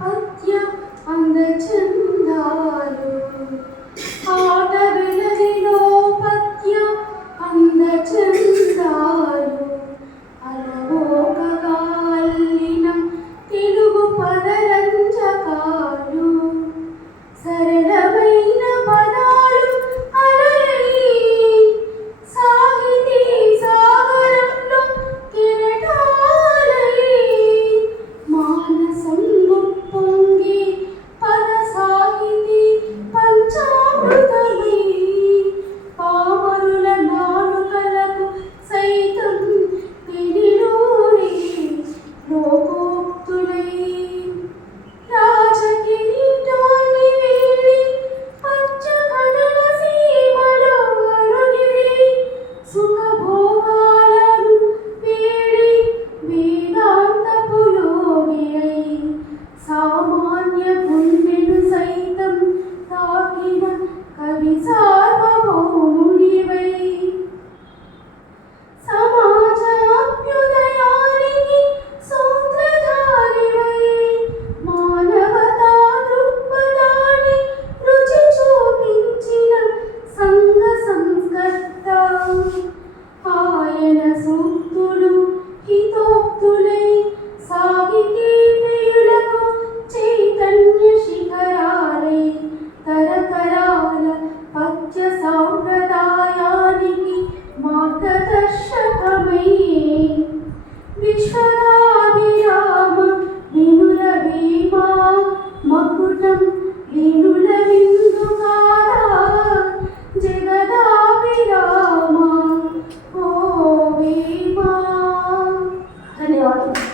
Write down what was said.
పద్య అందచందాలు ఆట వెలదిలో పద్య అందచందాలు అలవోకగా అల్లిన తెలుగు పదరంజకాలు సరళమైన పదాలు అలలై సాహితీ సాగరంలో కెరటాలై మానసం ఉప్పొంగి పద సాహితీ పంచామృతమై పామరుల నాలుకలకు సైతం తెలినూరి లోకోక్తులై రాజకిరీటాన్ని వీడి పంచకణల సీమలో అడుగిడి సుఖభోగాలను వీడి వేదాంతపు యోగి అయి సామాన్య గుండెను సైతం తాకిన కవి సార్వభౌముడివై సమాజ అభ్యుదయానికి సూత్రధారివై మానవతా దృక్పథాన్ని రుచి చూపించిన సంఘ సంస్కర్త ఆయన సూక్తులు హితోక్తులై సాహితీ ప్రియులకు చైతన్య శిఖరాలై తరతరాల పద్య సాంప్రదాయానికి మార్గదర్శకమై విశ్వదాభిరామ వినుల భీమా మకుటం వినుల విందు కాదా జగదాభిరామ ఓ భీమా. ధన్యవాదాలు.